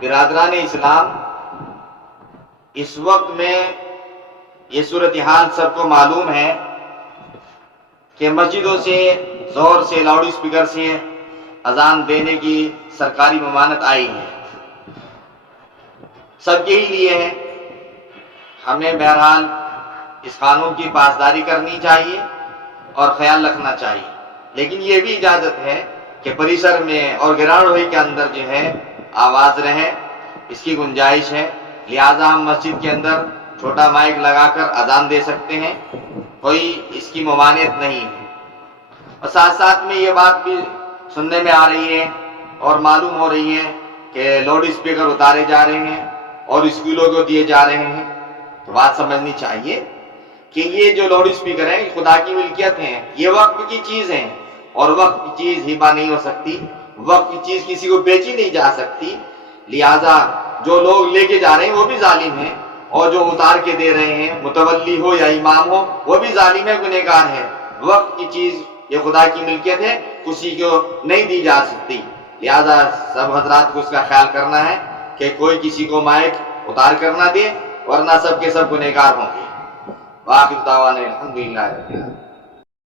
برادران اسلام، اس وقت میں یہ صورتحال سب کو معلوم ہے کہ مسجدوں سے زور سے لاؤڈ اسپیکر سے اذان دینے کی سرکاری ممانعت آئی ہے، سب کے ہی لیے ہے۔ ہمیں بہرحال اس قانون کی پاسداری کرنی چاہیے اور خیال رکھنا چاہیے، لیکن یہ بھی اجازت ہے کہ پریسر میں اور گراؤنڈ کے اندر جو ہے آواز رہے، اس کی گنجائش ہے، لہذا ہم مسجد کے اندر چھوٹا مائک لگا کر اذان دے سکتے ہیں، کوئی اس کی ممانعت نہیں ہے۔ اور ساتھ ساتھ میں یہ بات بھی سننے میں آ رہی ہے اور معلوم ہو رہی ہے کہ لاؤڈ اسپیکر اتارے جا رہے ہیں اور اسکولوں کو دیے جا رہے ہیں، تو بات سمجھنی چاہیے کہ یہ جو لاؤڈ اسپیکر ہیں خدا کی ملکیت ہیں، یہ وقف کی چیز ہیں، اور وقف کی چیز ہبہ نہیں ہو سکتی، وقف کی چیز کسی کو بیچی نہیں جا سکتی، لہذا جو لوگ لے کے جا رہے ہیں وہ بھی ظالم ہیں، اور جو اتار کے دے رہے ہیں متولی ہو یا امام ہو وہ بھی ظالم ہے، گنہگار ہے۔ وقف کی چیز یہ خدا کی ملکیت ہے، کسی کو نہیں دی جا سکتی، لہذا سب حضرات کو اس کا خیال کرنا ہے کہ کوئی کسی کو مائک اتار کر نہ دے، ورنہ سب کے سب گنہگار ہوں گے۔ وآخر دعوانا الحمدللہ رب العالمین۔